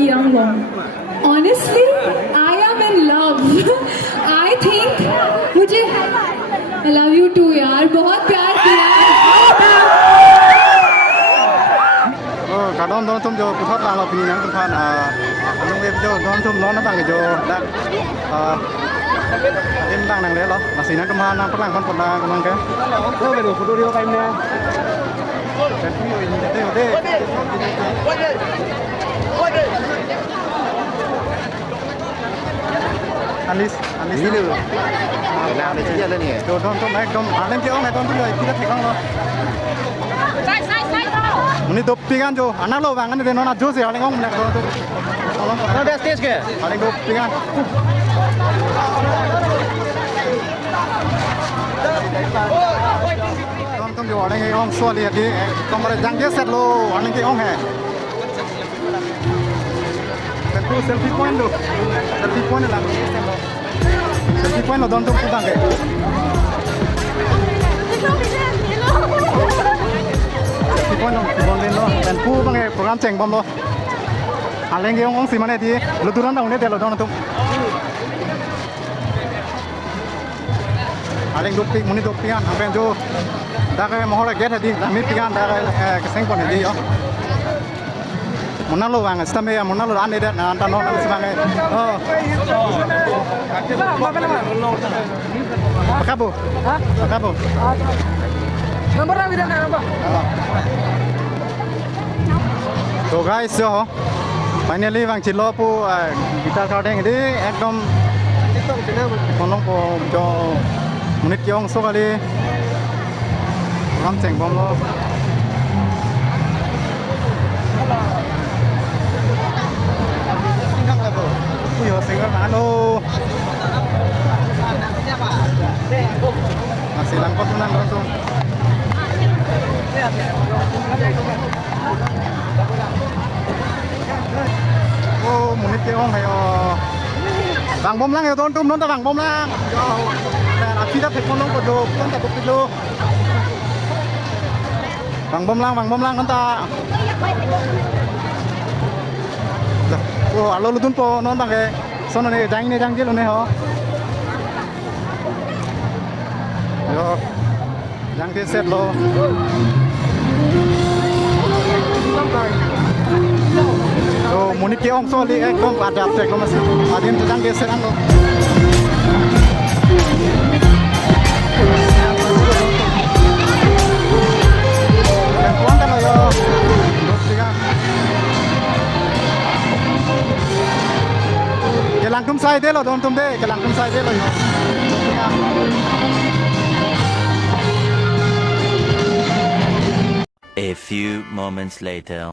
Karbi Anglong. Honestly, I am in love. I think मुझे I love you too यार, बहुत प्यार किया है. Kadang dong tum jo pusat lang lapini nang tuhan anong web jo dong tum non bang jo dak em bang nang le lo masih nang tuhan nang perlang kon pernah kemang ke lo bedo foto dia kayak mana Alis ini lo làm để chơi lên nhỉ đồ dong tum này dong anh em này dong tum rồi kita thekang lo Ini dopi kan jo, anak lo bang, ini dengan anak jo sih, paling ngomong nak tu. Kalau ada stage ke? Paling dopi kan. Tonton jo, ada yang ngomong soal dia, kamera jangkau set lo, ada yang ngomong he. Tentu selfie point lo, selfie point lah. Selfie point lo, tonton putang ke. Pon lên lo, dan pu bang program ceng bom lo. Aleng ke ong si mana di, lo turun dah udah lo dong tu. Aleng dopi, muni dopi kan, apa yang jo, dah ke mahal get hadi, dah mid kan, dah ke seng pon hadi yo. Muna lo bang, stampe ya muna lo ane dah, nanti no nanti sebangai. Oh. Kabu, kabu. Nomor apa dia nama? So guys, so finally bang Cilo pu kita recording ini, ekdom kolong po jo menit kiong so kali ram ceng bom lo. Yo single halo. Masih langkot menang langsung. Oh, menit ke ong hayo. Bang bom lang yo ton tum non ta bang bom lang. Yo, nah kita tekon long ko do, ton ta bukti do. Bang bom lang non ta. Oh, alo lutun po non bang ke. Sono ne jang je lo ne ho. Yo. Yang di set lo. So munit ke ong so li ekdom pada tek lo masih. Adin tu jang di set an lo. Dan puan kan lo yo. Kelang tum sai de lo, don tum de, kelang tum sai de lo yo. A few moments later.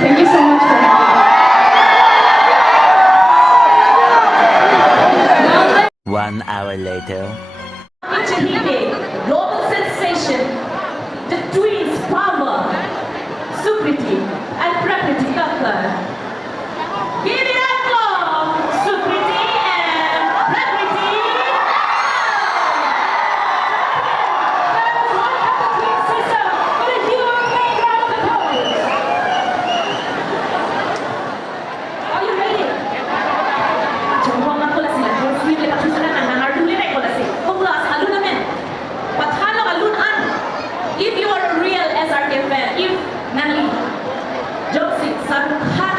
Thank you so much for having me. 1 hour later. Global sensation, the twins Power, Sukriti and Prakriti Kakkar. Give it up for Sukriti and Prakriti. One of the twin sisters with a huge round of applause. Are you ready? Jumpa aku lah sila. Sila lepas tu sudah nangar dulu ni aku lah sila. Kelas alun amen. Pathalo alun an. If you are a real SRK fan, if nanti Joksi Sarukhan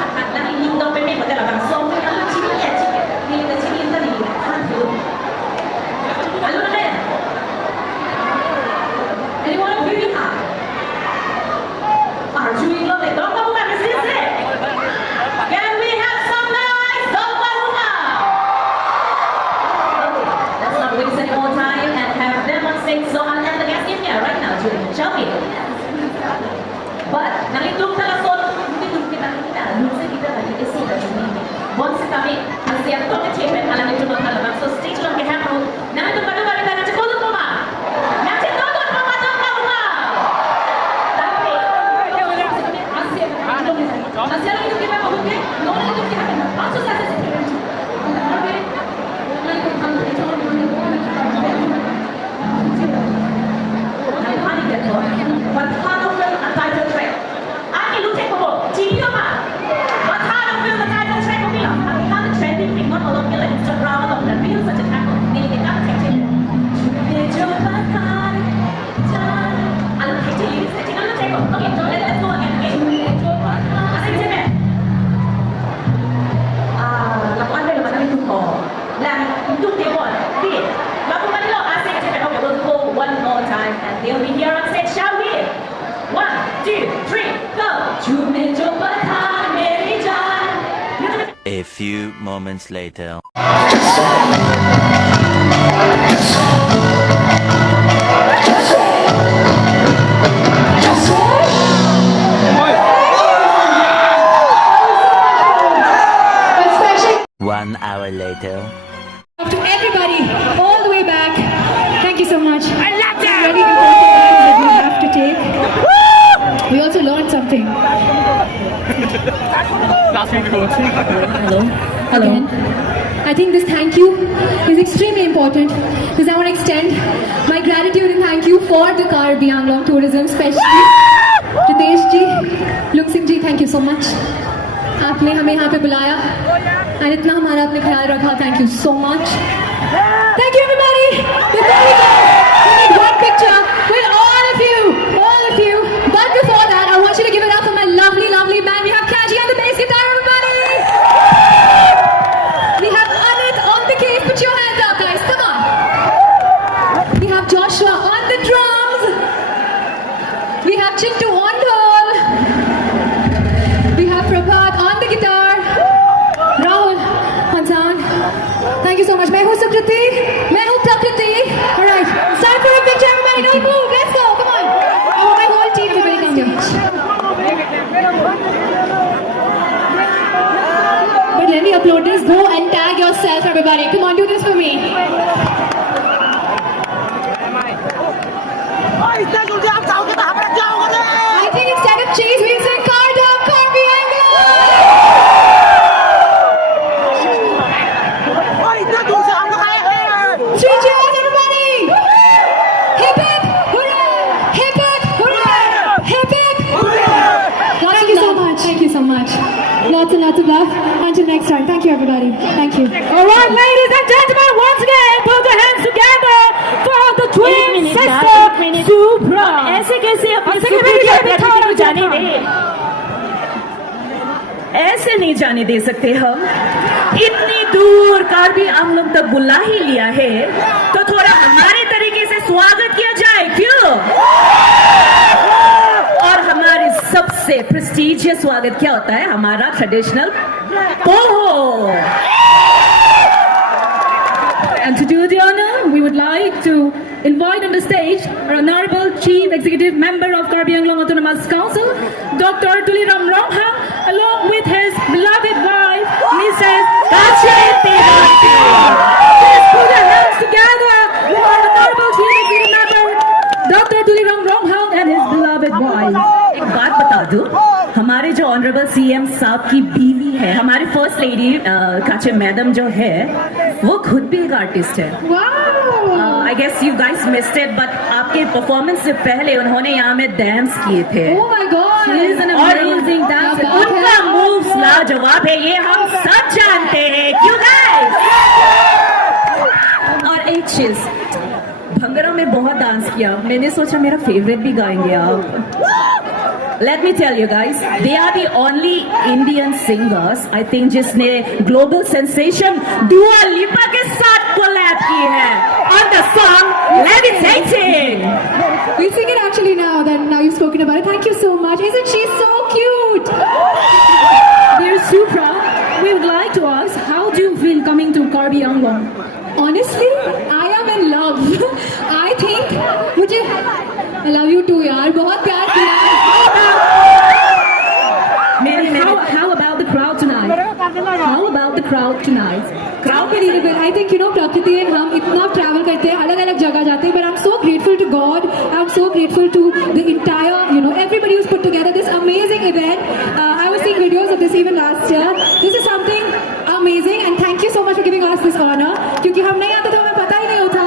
few moments later. Especially 1 hour later. to everybody all the way back. Thank you so much. I love that. Very important things that we have to take. We also learned something. Hello. Again. I think this thank you is extremely important because I want to extend my gratitude and thank you for the Karbi Anglong tourism, especially Ritesh ji, Luk Singh ji, thank you so much. आपने हमें यहाँ पे बुलाया और इतना हमारा अपने ख्याल रखा. Thank you so much. Thank you everybody. Before we go, we need one picture with all of you. But before that, I want you to give it up for my lovely, lovely band. We have Kaji on the bass guitar, everybody. We have Amit on the keys. Put your hands up, guys. Come on. We have Joshua on the drums. We have Chintu on dhol. We have Prabhat on the guitar. Rahul on sound. Thank you so much. मैं हूँ सुकृति. All right. It's time for a picture, everybody. Don't move. Let's go. Come on. I want my whole team to bring on stage. But let me uploaders go and tag yourself, everybody. Come on, do this for me. I think instead of cheese, we'll say Karbi Anglong. 3 cheers, everybody! Hip hip, hooray! Hip hip, hooray! Hip hip, hooray! Thank you so much. Lots and lots of love. Until next time. Thank you, everybody. Thank you. All right, ladies and gentlemen, once again, put your hands together for the twin sister Supra. ऐसे कैसे अपनी सुप्री की अतिथि को जाने दे? ऐसे नहीं जाने दे सकते हम. इतनी दूर कार्बी आंगलोंग तक बुला ही लिया है, तो थोड़ा हमारे तरीके से स्वागत किया जाए, क्यों? और हमारे सबसे प्रेस्टीजियस स्वागत क्या होता है? हमारा traditional poha. And to do the honor, we would like to invite on the stage our Honorable Chief Executive Member of Karbi Anglong Autonomous Council, Dr. Tuliram Rongham, along with his beloved wife, Mrs. Terang. Please put your hands together for our Honorable Chief Executive Member, Dr. Tuliram Rongham and his beloved wife. एक बात बता दूं, हमारे जो honourable CM साहब की बीवी है, हमारी फर्स्ट लेडी काचे मैडम जो है, वो खुद भी एक आर्टिस्ट है. Wow! I guess you guys missed it, but आपके परफॉर्मेंस से पहले उन्होंने यहाँ में डांस किए थे. Oh my God! She is an amazing dancer. उनका moves लाजवाब है, ये हम सब जानते हैं, क्यों guys? और एक चीज, भंगड़ा में बहुत डांस किया. मैंने सोचा मेरा फेवरेट भी गाएंगे आप. Let me tell you guys, they are the only Indian singers, I think, जिसने global sensation Dua Lipa के साथ collab की है on the song Levitating. We'll sing it actually now you've spoken about it. Thank you so much. Isn't she so cute? Dear Supra, we would like to ask, how do you feel coming to Karbi Anglong? Honestly, I am in love. I think मुझे I love you too यार. बहुत प्यार किया. Meri, how about the crowd tonight? How about the crowd tonight? Crowd unbelievable. I think प्रकृति and हम इतना travel करते हैं, अलग-अलग जगह जाते हैं, but I'm so grateful to God. I'm so grateful to the entire, everybody who's put together this amazing event. I was seeing videos of this even last year. This is something amazing, and thank you so much for giving us this honor. क्योंकि हम नहीं आते तो हमें पता ही नहीं होता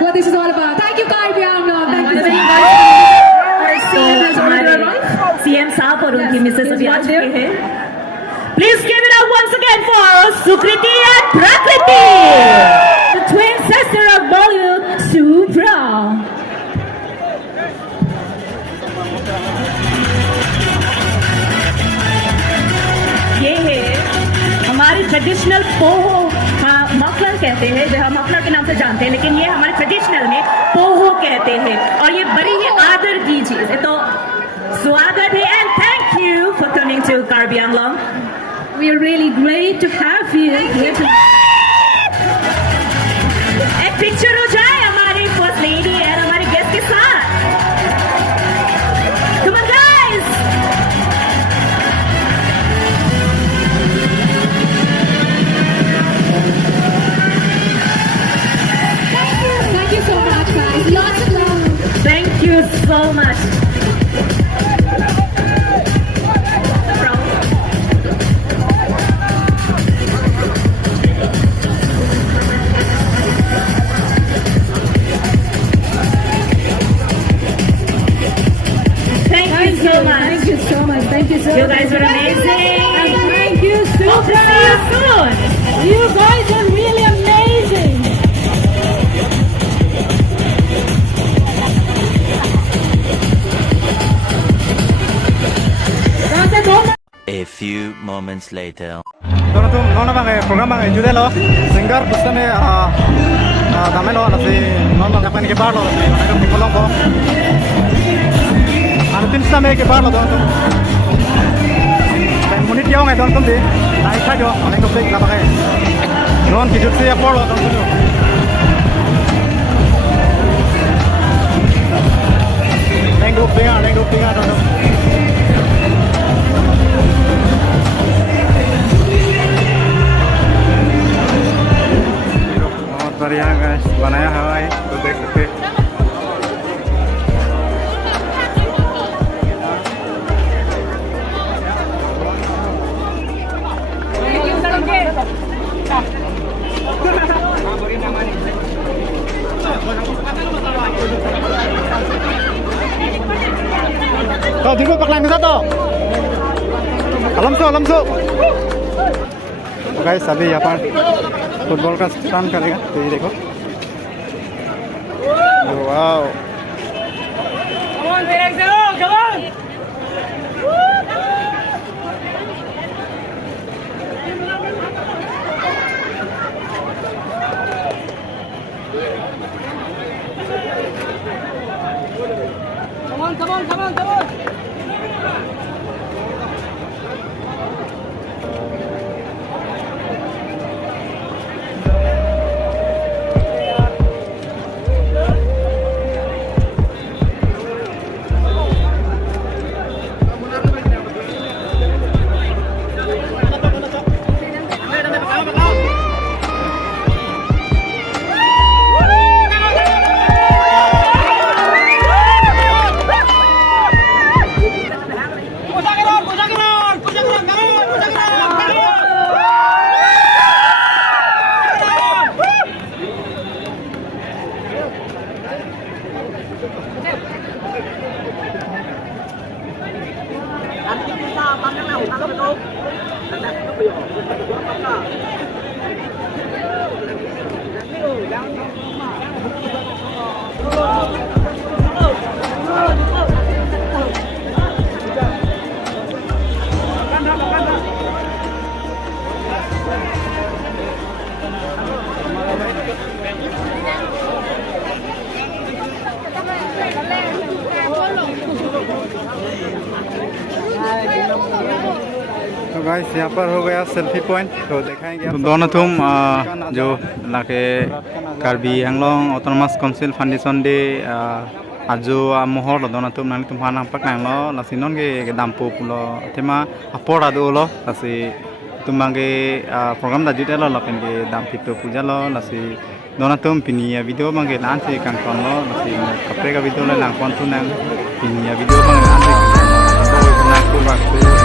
what this is all about. Thank you, Karbi Anglong. Thank you so much. CM साहब और उनकी मिसेस अभी आ चुके हैं. Please give it up once again for Sukriti and Prakriti, the twin sister of Bollywood, Supra. ये है हमारी traditional पोहो, muffler कहते हैं, जो हम मफलर के नाम से जानते हैं, लेकिन ये हमारे ट्रेडिशनल में पोहो कहते हैं, और ये बड़ी ही आदर की चीज है. तो स्वागत है, and thank you for coming to Karbi Anglong. we are really great to have you here tonight. एक पिक्चर हो जाए हमारी फर्स्ट लेडी और हमारे गेस्ट के साथ. Come on guys. Thank you so much, guys. Lots of love. Thank you so much. Thank you so much. Thank you so much. Thank you so much. You guys were amazing. Thank you so Hope to much. see you soon. You guys are really amazing. A few moments later. Donatum nona bang program bang jude lo singer bustame damelo na si nona kapan ke parlo na ko kolong ko antin same ke parlo donatum ben munit yo ngai donatum di nai kha jo ane ko plek la ba kai non ki jut se ya porlo donatum lengo pinga donatum बढ़िया guys बनाया हुआ है तो देख सकते तो देखो पकड़ा नहीं तो अलम सो गाइस अभी यहाँ पर फुटबॉल का स्टंट करेगा तो ये देखो वाओ come on. तो गाइस यहाँ पर हो गया सेल्फी पॉइंट तो दिखाएंगे तो दोनों तुम जो लाके Karbi Anglong autonomous council foundation दे आजो मोहर दोनों तुम नानी तुम हाना पकड़ांगलो लासिनों के दाम्पो पुलो तेमा अपोड़ा दो लो लासि तुम्हारे प्रोग्राम दाजुटे लो लापेन के दाम्पितो पूजा लो लासि दोनों तुम पिनिया वीडियो मांगे लांचे कांगटोन लो लासि कपड़े का वीडियो ले लांगकोन तुनांग पिनिया वीडियो मांगे लांचे कांगटोन लो नाकु बाकु